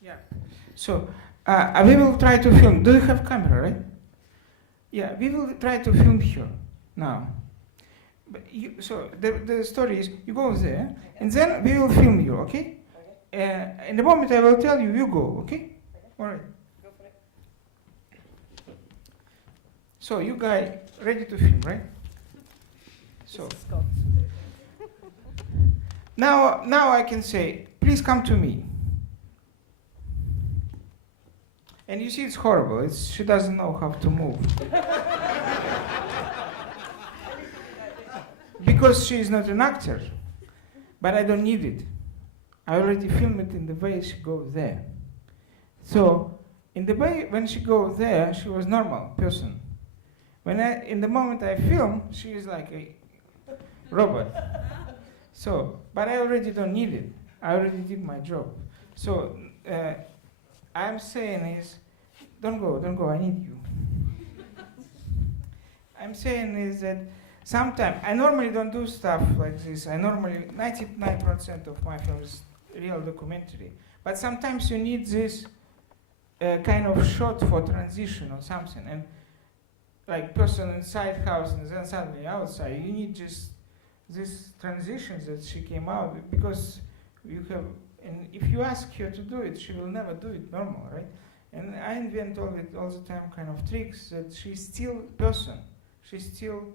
Yeah. So we will try to film. Do you have camera, right? Yeah, we will try to film here now. But so the story is you go there, and then we will film you, okay? In the moment I will tell you, you go, okay? All right. Go for it. So you guys ready to film, right? So Scott. now I can say, please come to me. And you see, it's horrible. She doesn't know how to move. Because she is not an actor. But I don't need it. I already filmed it in the way she goes there. So, in the way when she goes there, she was normal person. In the moment I film, she is like a robot. So, but I already don't need it. I already did my job. So, I'm saying is, don't go, I need you. I'm saying is that sometimes, I normally don't do stuff like this. 99% of my film is real documentary. But sometimes you need this kind of shot for transition or something. And like person inside house and then suddenly outside, you need just this transition that she came out with, because you have, and if you ask her to do it, she will never do it normal, right? And I invent all the time kind of tricks that she's still person. She's still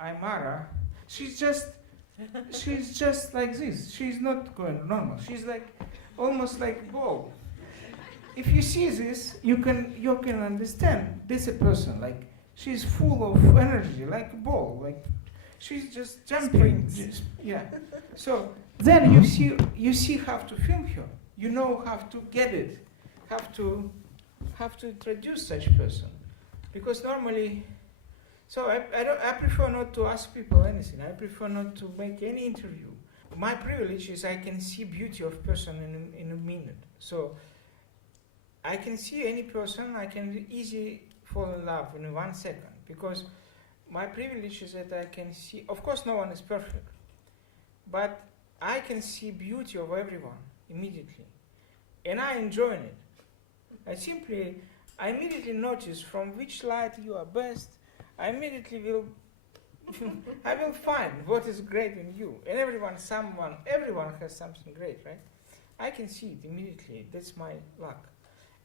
Aymara. She's just like this. She's not going normal. She's like almost like ball. If you see this, you can understand this a person. Like she's full of energy, like a ball. Like she's just jumping. Yeah. So then you see how to film her. You know how to get it. Have to introduce such person, because normally. So I prefer not to ask people anything. I prefer not to make any interview. My privilege is I can see beauty of person in a minute. So I can see any person, I can easily fall in love in 1 second, because my privilege is that I can see, of course no one is perfect, but I can see beauty of everyone immediately. And I enjoy it. I immediately notice from which light you are best. I immediately will find what is great in you. And everyone has something great, right? I can see it immediately. That's my luck.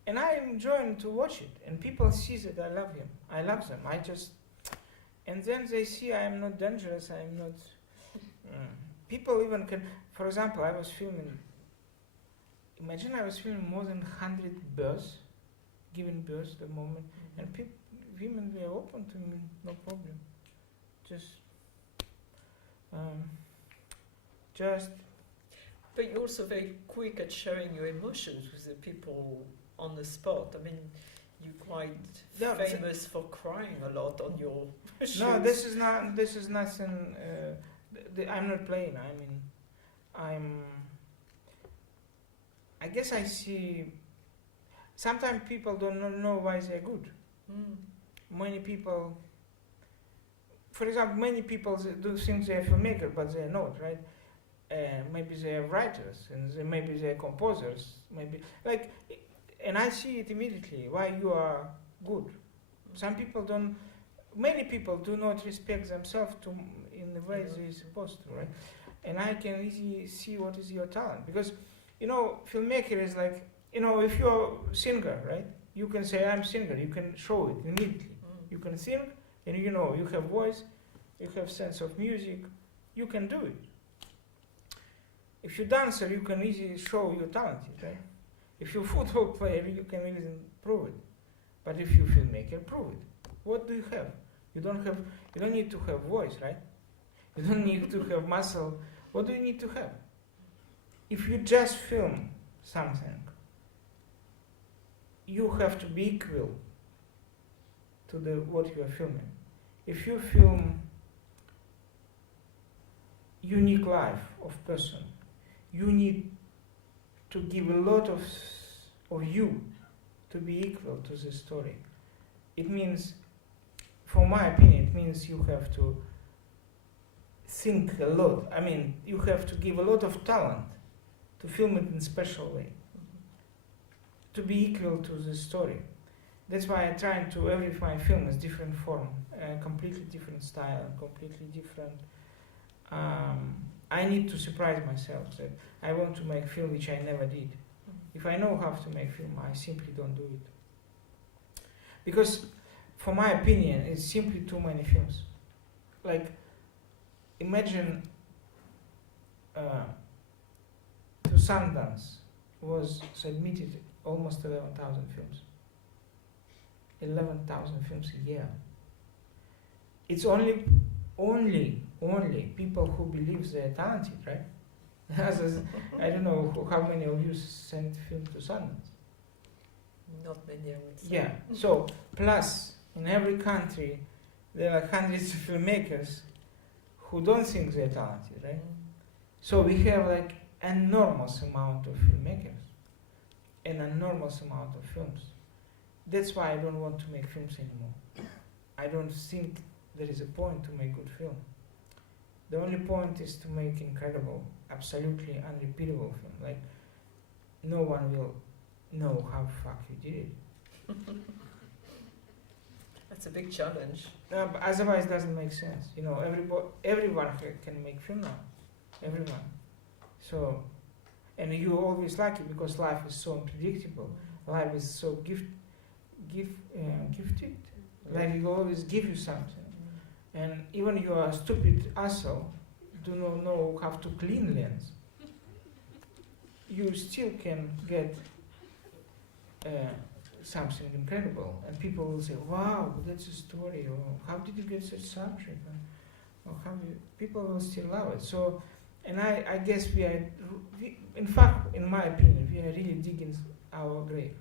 And I am enjoying to watch it. And people see that I love him. I love them. And then they see I am not dangerous. I am not... people even can... For example, imagine I was filming more than 100 births, giving birth at the moment. And women were open to me, no problem. But you're also very quick at sharing your emotions with the people on the spot. I mean, you're quite famous for crying a lot on your shoots. No, this is nothing. I'm not playing. I guess I see. Sometimes people don't know why they're good. Many people, for example, do think they're filmmaker, but they're not, right? Maybe they're writers, and maybe they're composers, and I see it immediately, why you are good. Many people do not respect themselves in the way they're supposed to, right? And I can easily see what is your talent, because, filmmaker is like, if you're a singer, right? You can say, I'm a singer, you can show it immediately. You can sing, and you have voice, you have sense of music, you can do it. If you're a dancer, you can easily show you're talented, right? If you're a football player, you can easily prove it. But if you're a filmmaker, prove it. What do you have? You don't need to have voice, right? You don't need to have muscle. What do you need to have? If you just film something, you have to be equal to what you are filming. If you film unique life of person, you need to give a lot of you to be equal to the story. It means, from my opinion, it means you have to think a lot. I mean, you have to give a lot of talent to film it in a special way. to be equal to the story. That's why I try to every my film is different form, completely different style, completely different. I need to surprise myself that I want to make film which I never did. If I know how to make film, I simply don't do it. Because, for my opinion, it's simply too many films. Like, imagine to Sundance was submitted almost 11,000 films. 11,000 films a year. It's only people who believe they're talented, right? Others, I don't know how many of you sent film to Sundance. Not many, I would say. Yeah. So plus in every country there are hundreds of filmmakers who don't think they're talented, right? So we have like enormous amount of filmmakers, an enormous amount of films. That's why I don't want to make films anymore. I don't think there is a point to make good film. The only point is to make incredible, absolutely unrepeatable film. Like, no one will know how the fuck you did it. That's a big challenge. But otherwise it doesn't make sense. You know, everyone can make film now. Everyone. So, and you're always lucky because life is so unpredictable. Life is so gifted. Life will always give you something. And even you are a stupid asshole, do not know how to clean lens, you still can get something incredible. And people will say, wow, that's a story, or how did you get such subject? Or people will still love it. So, and I guess in fact, in my opinion, we are really digging our grave.